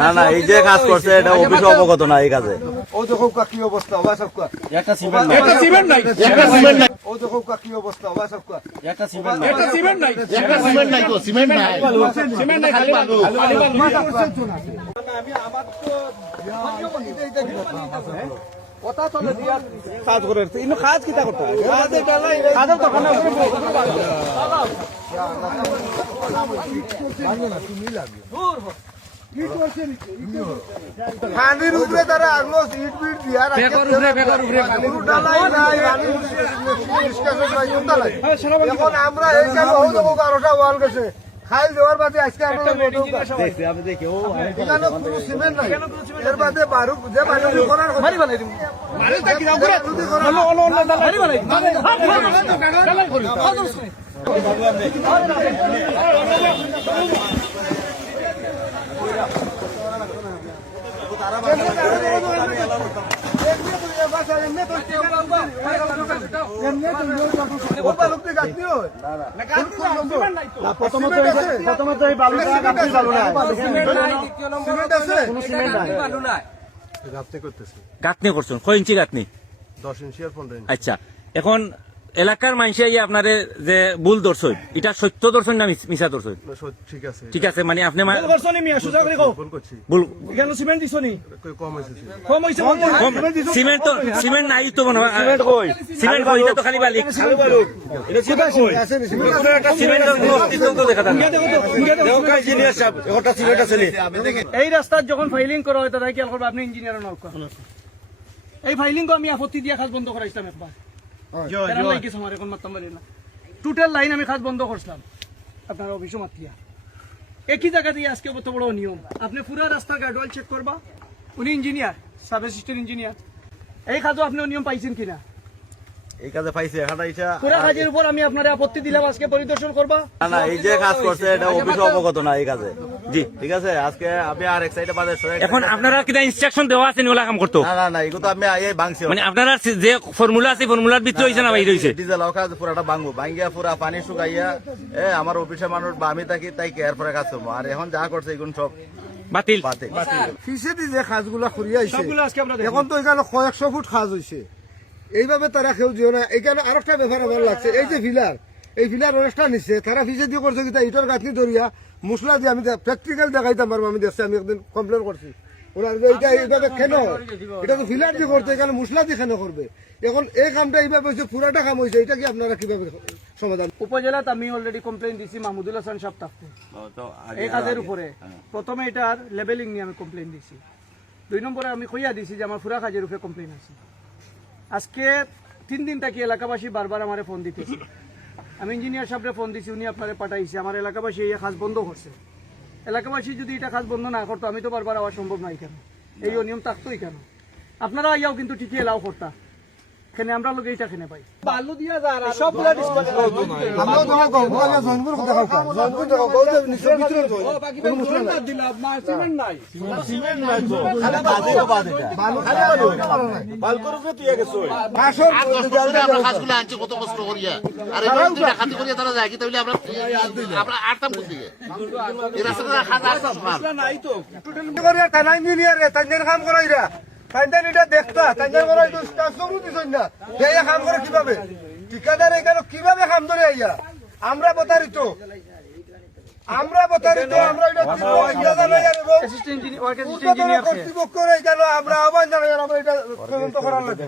না না এই যে কাজ করছে এটা অফিস অবগত না এই কাজে। ও দেখো কি অবস্থা ওবা সব একটা সিমেন্ট নাই, একটা সিমেন্ট নাই, একটা সিমেন্ট নাই। ও দেখো কি অবস্থা ওবা সব একটা সিমেন্ট নাই, একটা সিমেন্ট নাই, একটা সিমেন্ট নাই, তো সিমেন্ট নাই, সিমেন্ট নাই, খালি বালু, খালি বালু। আমি আমার তো কথা চলে দিয়া কাজ করে ইনো কাজ কিটা করতে কাজে ডালাই কাজের তো খানা উপরে তুমি লাগবে দূর হ কি করছে খানির উপরে তারা আগলো সিট বিট দিয়া রাখে বেকার উপরে ডালাই নাই রানি ডিসকাশন নাই ডালাই এখন আমরা এই কাজ হও দেবো 12টা ওয়াল গেছে খাইল দেওয়ার বাদে আজকে আমরা দেখছি আমি দেখি ও এখানে কোনো সিমেন্ট নাই এর বাদে বারু যে বালু করার মারি বানাই দিমু মারি তা কি দাও করে হলো হলো মারি বানাই ডালাই করি গাঁথনি করছেন কয় ইঞ্চি গাঁথনি? 10 ইঞ্চি আর 15 ইঞ্চি। আচ্ছা, এখন এলাকার মানুষে আপনারে যে ভুল দর্শন এটা সত্য দর্শন না মিছা দর্শন? ঠিক আছে ঠিক আছে, মানে আপনি সিমেন্ট তো সিমেন্ট নাই তো মনে হয়। সিমেন্ট কই এটা তো খালি বালি এই রাস্তার যখন ফাইলিং করা হয় তাই খেয়াল করবো আপনি ইঞ্জিনিয়ার নক এই ফাইলিং আমি আপত্তি দিয়ে খাস বন্ধ করাইছিলাম একবার টোটাল লাইন আমি খাস বন্ধ করছিলাম আপনার অফিসও মাতিয়া একই জায়গা দিয়ে আজকে কত বড় নিয়ম আপনি পুরো রাস্তার গার্ডওয়াল চেক করবা উনি ইঞ্জিনিয়ার সাব অ্যাসিস্ট্যান্ট ইঞ্জিনিয়ার এই কাজও আপনি নিয়ম পাইছেন কিনা? এই কাজে পাইছে পুরো কাজের উপর আমি আপনার আপত্তি দিলাম আজকে পরিদর্শন করবা। না না এই যে কাজ করছে এটা অফিস অবগত না এই কাজে। জি ঠিক আছে, আজকে আপনি আর এক সাইডে বাজার এখন আপনারা কিনা ইনস্ট্রাকশন দেওয়া আছে নিওলা কাম করতো? না না না এগুলো তো আমি এই ভাঙছি, মানে আপনারা যে ফর্মুলা আছে ফর্মুলার ভিতরে হইছে না বাইরে হইছে? ডিজেল কাজ পুরাটা ভাঙবো, ভাঙিয়া পুরা পানি শুকাইয়া আমার অফিসের মানুষ বা আমি থাকি তাই কেয়ার পরে কাজ করবো। আর এখন যা করছে এগুলো সব বাতিল বাতিল। ফিসেদি যে খাজগুলা খুঁড়িয়া আইছে এখন তো এখানে কয়েকশো ফুট খাজ হইছে, এইভাবে তারা কেউ দিও না। এখানে আর একটা ব্যাপার আমার লাগছে, এই যে ফিলার এই ফিলার অনুষ্ঠান নিচ্ছে তারা ফিসে দিয়ে করছে কিনা ইটর গাঁথনি ধরিয়া মশলা দিয়ে আমি প্র্যাকটিক্যাল দেখাইতাম পারবো। আমি দেখছি, আমি একদিন কমপ্লেন করছি ওনার এইটা এইভাবে কেন এটা তো ফিলার দিয়ে করতে এখানে মশলা দিয়ে কেন করবে? এখন এই কামটা এইভাবে হয়েছে, পুরাটা কাম হয়েছে, এটা কি আপনারা কিভাবে সমাধান? উপজেলাতে আমি অলরেডি কমপ্লেন দিছি মাহমুদুল হাসান সাহেব থাকতে এই কাজের উপরে। প্রথমে এটার লেবেলিং নিয়ে আমি কমপ্লেন দিছি, 2 নম্বরে আমি কইয়া দিছি যে আমার পুরা কাজের উপরে কমপ্লেন আছে। আজকে 3 দিন থাকি এলাকাবাসী বারবার আমার ফোন দিতেছে, আমি ইঞ্জিনিয়ার সাহেবরে ফোন দিছি, উনি আপনারে পাঠাইছে। আমার এলাকাবাসী এই কাজ বন্ধ করছে। এলাকাবাসী যদি এটা কাজ বন্ধ না করতো আমি তো বারবার আওয়া সম্ভব নয়, কেন এই অনিয়ম থাকতোই কেন? আপনারা আইয়াও কিন্তু ঠিকই এলাও করতা, এখানে আমরা লোক এইটা খেনে পাই বালু দিয়া যা সবগুলা আমরা তো গঙ্গা জয়নপুর দেখাও কা জয়নপুর দেখাও গলদে নিচে ভিতরে জয় কোনো মুশকিল নাই দিলাম না সিমেন্ট নাই সিমেন্ট নাই তো খালি বাদে বালু খালি বালু করে তুই গেছস মাসর আমরা কাজগুলো আনছি কত কষ্ট করিয়া আর এই দুইটা খাতি করিয়া তারা যায় কি তাহলে আমরা আটতাম কোন দিকে এই রাস্তাটা খাতা আসছে নাই তো টোটাল করে কানা ইঞ্জিনিয়ার রে তাদের কাম করাইরা তাইদের এটা দেখতা তাইদের করাই তো স্টাফরু দিছন না এই কাম করে কিভাবে ঠিকাদার এখানে কিভাবে কাম ধরে আইয়া আমরা প্রতারিত আমরা এটা অ্যাসিস্ট্যান্ট ইঞ্জিনিয়ার কর্তৃপক্ষ রে কেন আমরা আহ্বান জানাই আমরা এটা তদন্ত করার লাগে।